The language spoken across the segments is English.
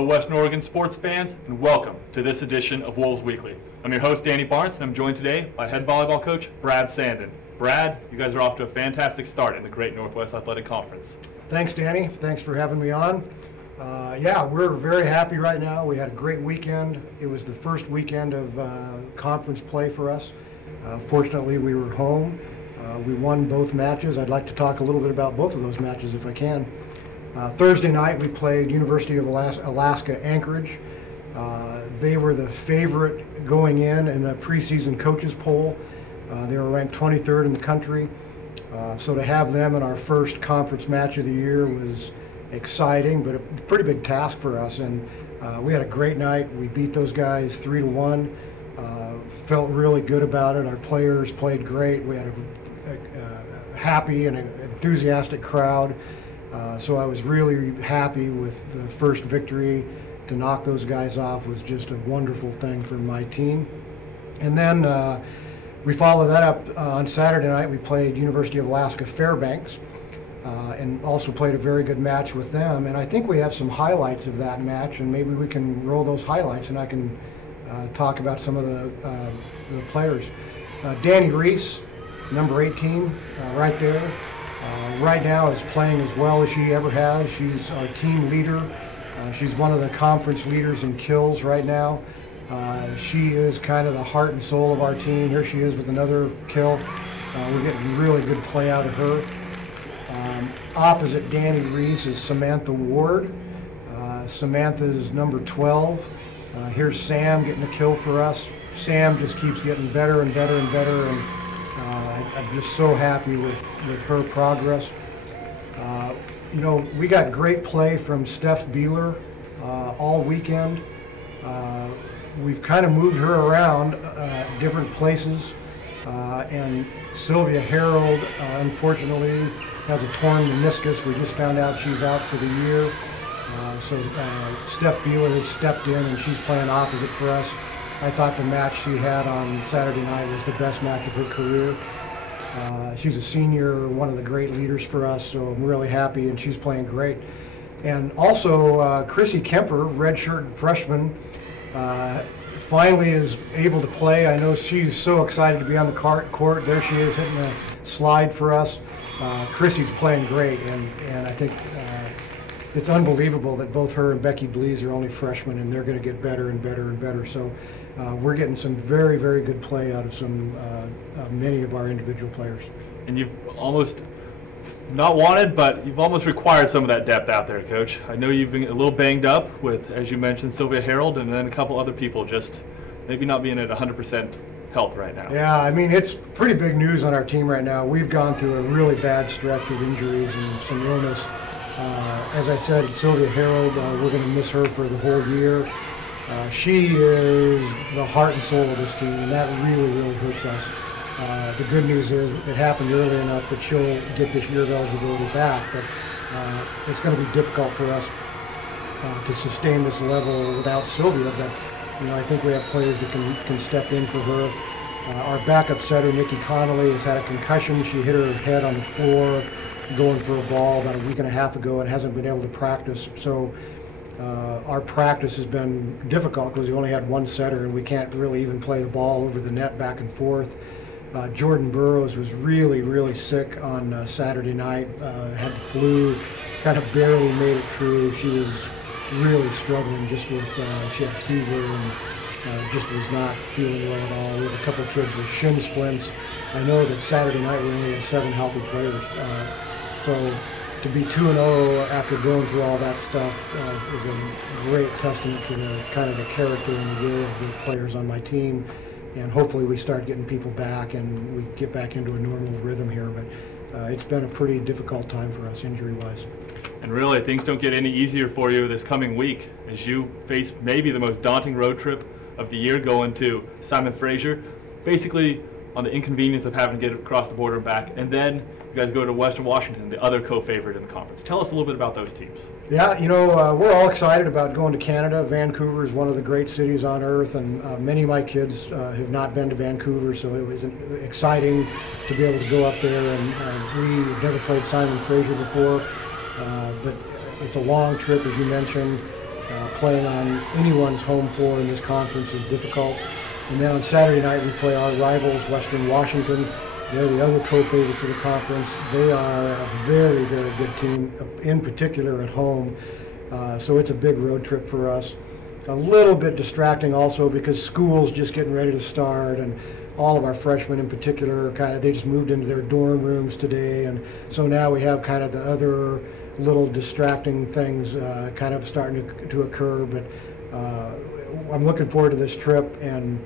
Hello, Western Oregon sports fans, and welcome to this edition of Wolves Weekly. I'm your host, Danny Barnes, and I'm joined today by head volleyball coach Brad Saindon. Brad, you guys are off to a fantastic start in the Great Northwest Athletic Conference. Thanks, Danny. Thanks for having me on. We're very happy right now. We had a great weekend. It was the first weekend of conference play for us. Fortunately, we were home. We won both matches. I'd like to talk a little bit about both of those matches if I can. Thursday night, we played University of Alaska Anchorage. They were the favorite going in the preseason coaches poll. They were ranked 23rd in the country. So to have them in our first conference match of the year was exciting, but a pretty big task for us. And we had a great night. We beat those guys 3-1. Felt really good about it. Our players played great. We had a happy and enthusiastic crowd. So I was really happy with the first victory. To knock those guys off was just a wonderful thing for my team. And then we followed that up on Saturday night. We played University of Alaska Fairbanks and also played a very good match with them. And I think we have some highlights of that match, and maybe we can roll those highlights and I can talk about some of the players. Danny Reese, number 18, right there. Right now is playing as well as she ever has. She's our team leader. She's one of the conference leaders in kills right now. She is kind of the heart and soul of our team. Here she is with another kill. We're getting really good play out of her. Opposite Danny Reese is Samantha Ward. Samantha's number 12. Here's Sam getting a kill for us. Sam just keeps getting better and better and better, and I'm just so happy with her progress. We got great play from Steph Beeler all weekend. We've kind of moved her around different places, and Sylvia Harold, unfortunately, has a torn meniscus. We just found out she's out for the year. So Steph Beeler has stepped in, and she's playing opposite for us. I thought the match she had on Saturday night was the best match of her career. She's a senior, one of the great leaders for us, so I'm really happy, and she's playing great. And also, Chrissy Kemper, redshirt freshman, finally is able to play. I know she's so excited to be on the court. There she is hitting a slide for us. Chrissy's playing great, and I think it's unbelievable that both her and Becky Blees are only freshmen, and they're going to get better and better and better. So we're getting some very, very good play out of many of our individual players. And you've almost not wanted, but you've almost required some of that depth out there, Coach. I know you've been a little banged up with, as you mentioned, Sylvia Harold, and then a couple other people just maybe not being at 100% health right now. Yeah, I mean, it's pretty big news on our team right now. We've gone through a really bad stretch of injuries and some illness. As I said, Sylvia Harold, we're going to miss her for the whole year. She is the heart and soul of this team, and that really, really hurts us. The good news is it happened early enough that she'll get this year of eligibility back, but it's going to be difficult for us to sustain this level without Sylvia. But I think we have players that can step in for her. Our backup setter, Nikki Connolly, has had a concussion. She hit her head on the floor going for a ball about a week and a half ago and hasn't been able to practice. So our practice has been difficult because we only had one setter and we can't really even play the ball over the net back and forth. Jordan Burrows was really, really sick on Saturday night, had the flu, kind of barely made it through. She was really struggling just with, she had fever and just was not feeling well at all. We have a couple of kids with shin splints. I know that Saturday night we only had 7 healthy players. So to be 2-0 after going through all that stuff is a great testament to the kind of the character and the will of the players on my team. And hopefully we start getting people back and we get back into a normal rhythm here. But it's been a pretty difficult time for us injury-wise. And really, things don't get any easier for you this coming week as you face maybe the most daunting road trip of the year, going to Simon Fraser, basically on the inconvenience of having to get across the border and back, and then you guys go to Western Washington, the other co-favorite in the conference. Tell us a little bit about those teams. Yeah, we're all excited about going to Canada. Vancouver is one of the great cities on earth, and many of my kids have not been to Vancouver, so it was exciting to be able to go up there. And we've never played Simon Fraser before, but it's a long trip, as you mentioned. Playing on anyone's home floor in this conference is difficult. And then on Saturday night, we play our rivals, Western Washington. They're the other co-favorites of the conference. They are a very, very good team, in particular at home. So it's a big road trip for us. A little bit distracting also because school's just getting ready to start, and all of our freshmen in particular they just moved into their dorm rooms today, and so now we have kind of the other little distracting things kind of starting to occur. But I'm looking forward to this trip, and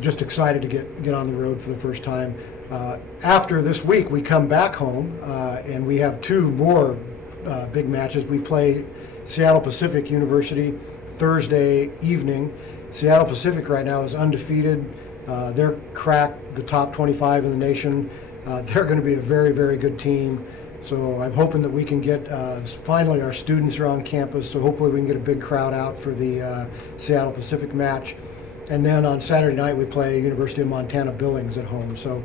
just excited to get on the road for the first time. After this week, we come back home, and we have two more big matches. We play Seattle Pacific University Thursday evening. Seattle Pacific right now is undefeated. They're cracked the top 25 in the nation. They're going to be a very, very good team. So I'm hoping that we can get, finally our students are on campus, so hopefully we can get a big crowd out for the Seattle Pacific match. And then on Saturday night we play University of Montana Billings at home. So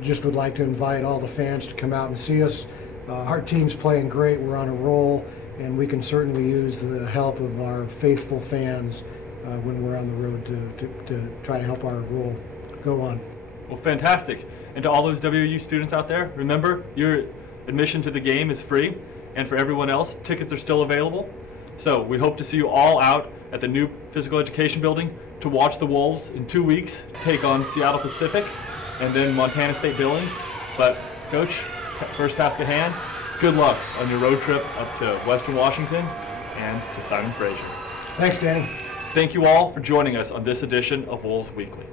just would like to invite all the fans to come out and see us. Our team's playing great, we're on a roll, and we can certainly use the help of our faithful fans when we're on the road to try to help our roll go on. Well, fantastic. And to all those WU students out there, remember, your admission to the game is free, and for everyone else, tickets are still available. So we hope to see you all out at the new physical education building to watch the Wolves in 2 weeks take on Seattle Pacific and then Montana State Billings. But Coach, first task at hand, good luck on your road trip up to Western Washington and to Simon Fraser. Thanks, Danny. Thank you all for joining us on this edition of Wolves Weekly.